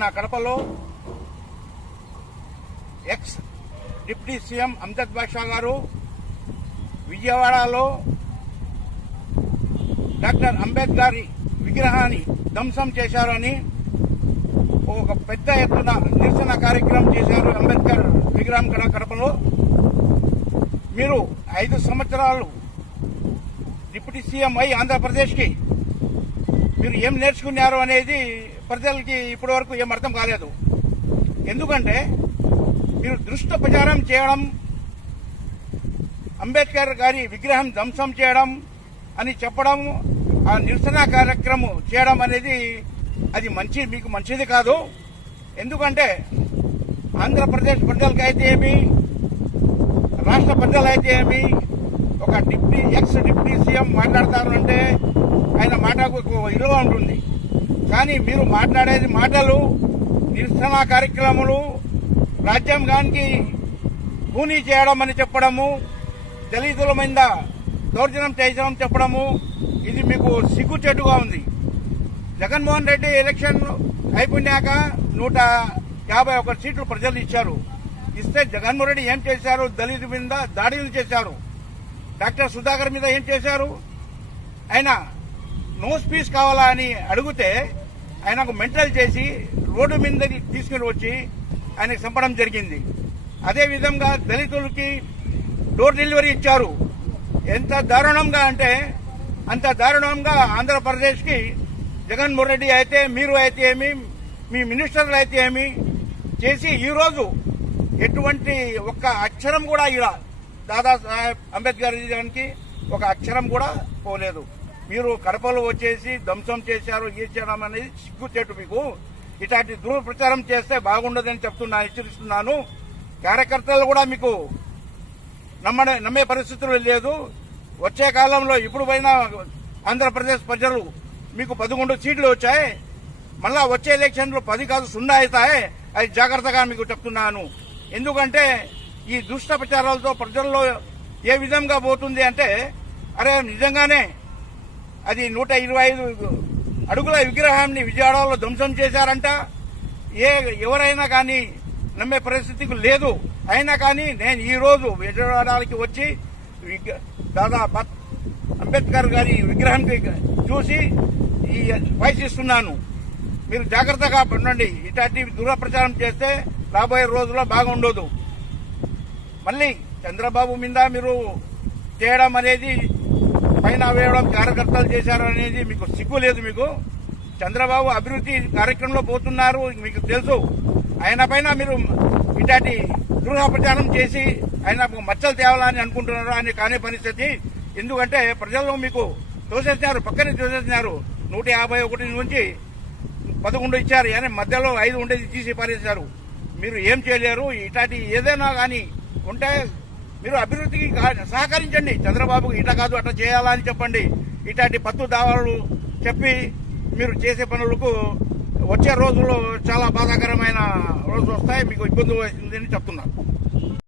నిన్న కడపలో X deputy CM Amjad బాషా గారు విజయవాడలో డాక్టర్ అంబేద్కర్ విగ్రహాన్ని ధ్వంసం చేశారని ఒక పెద్ద ఎత్తున నిరసన కార్యక్రమం చేశారు. అంబేద్కర్ విగ్రహం కడపలో మీరు 5 సంవత్సరాలు డిప్యూటీ సీఎం అయి ఆంధ్రప్రదేశ్కి మీరు ఏం నేర్చుకున్నారు అనేది ప్రజలకి ఇప్పటి వరకు ఏం అర్థం కాలేదు. ఎందుకంటే మీరు దృష్టి ప్రచారం చేయడం, అంబేద్కర్ గారి విగ్రహం ధ్వంసం చేయడం అని చెప్పడం, ఆ నిరసన కార్యక్రమం చేయడం అనేది అది మీకు మంచిది కాదు. ఎందుకంటే ఆంధ్రప్రదేశ్ ప్రజలకైతే ఏమి, రాష్ట్ర ప్రజలైతే ఏమి, ఒక ఎక్స్ డిప్యూటీ సీఎం మాట్లాడతారు అంటే ఆయన మాటకు విలువ ఉంటుంది. కానీ మీరు మాట్లాడేది మాటలు, నిరసన కార్యక్రమాలు రాజ్యాంగానికి కూనీ చేయడం అని చెప్పడము, దళితుల మీద దౌర్జన్యం చేయడం చెప్పడము, ఇది మీకు సిగ్గుచేటుగా ఉంది. జగన్మోహన్ రెడ్డి ఎలక్షన్ అయిపోయినాక 151 సీట్లు ప్రజలు ఇచ్చారు. ఇస్తే జగన్మోహన్ రెడ్డి ఏం చేశారు? దళితుల మీద దాడులు చేశారు. డాక్టర్ సుధాకర్ మీద ఏం చేశారు? ఆయన నో స్పీచ్ కావాలా అని అడిగితే ఆయనకు మెంటల్ చేసి రోడ్డు మీద తీసుకుని వచ్చి ఆయనకు చంపడం జరిగింది. అదేవిధంగా దళితులకి డోర్ డెలివరీ ఇచ్చారు. ఎంత దారుణంగా అంటే అంత దారుణంగా ఆంధ్రప్రదేశ్కి జగన్మోహన్ రెడ్డి అయితే, మీరు అయితే ఏమి, మీ మినిస్టర్లు అయితే ఏమి చేసి ఈరోజు ఎటువంటి ఒక్క అక్షరం కూడా ఇలా దాదాసాహెబ్ అంబేద్కర్ గారికి ఒక అక్షరం కూడా పోలేదు. మీరు కడపలో వచ్చేసి ధ్వంసం చేశారు, చేయడం అనేది సిగ్గుచేటు. మీకు ఇట్లాంటి దుర్ప్రచారం చేస్తే బాగుండదని హెచ్చరిస్తున్నాను. కార్యకర్తలు కూడా మీకు నమ్మే పరిస్థితులు లేదు. వచ్చే కాలంలో ఇప్పుడు పోయినా ఆంధ్రప్రదేశ్ ప్రజలు మీకు 11 సీట్లు వచ్చాయి. మళ్ళా వచ్చే ఎలక్షన్లో 10 కాదు 0 అవుతాయి. అది జాగ్రత్తగా మీకు చెప్తున్నాను. ఎందుకంటే ఈ దుష్ట ప్రచారాలతో ప్రజల్లో ఏ విధంగా పోతుంది అంటే, అరే నిజంగానే అది 125 అడుగుల విగ్రహాన్ని విజయవాడలో ధ్వంసం చేశారంట. ఎవరైనా కానీ నమ్మే పరిస్థితికి లేదు. అయినా కానీ నేను ఈ రోజు విజయవాడకి వచ్చి దాదాపు అంబేద్కర్ గారి విగ్రహానికి చూసి ఈ వాయిస్ ఇస్తున్నాను. మీరు జాగ్రత్తగా ఉండండి. ఇట్లాంటి దురప్రచారం చేస్తే రాబోయే రోజుల్లో బాగుండదు. మళ్ళీ చంద్రబాబు మీద మీరు చేయడం అనేది, పైన వేయడం కార్యకర్తలు చేశారు అనేది మీకు సిగ్గు లేదు. మీకు చంద్రబాబు అభివృద్ధి కార్యక్రమంలో పోతున్నారు, మీకు తెలుసు. ఆయన పైన మీరు ఇట్లాంటి దురప్రచారం చేసి ఆయన మచ్చలు తేవాలని అనుకుంటున్నారు అని కాని పరిస్థితి. ఎందుకంటే ప్రజలు మీకు తోసేసినారు, పక్కనే తోసేసినారు. 151 నుంచి 11 ఇచ్చారు. కానీ మధ్యలో 5 ఉండేది తీసి పారేశారు. మీరు ఏం చేయలేరు. ఇట్లాంటి ఏదైనా కానీ ఉంటే మీరు అభివృద్ధికి సహకరించండి. చంద్రబాబుకు ఇట్లా కాదు అట్లా చేయాలని చెప్పండి. ఇట్లాంటి పత్తు దావాలు చెప్పి మీరు చేసే పనులకు వచ్చే రోజుల్లో చాలా బాధాకరమైన రోజులు వస్తాయి. మీకు ఇబ్బంది వస్తుందని చెప్తున్నారు.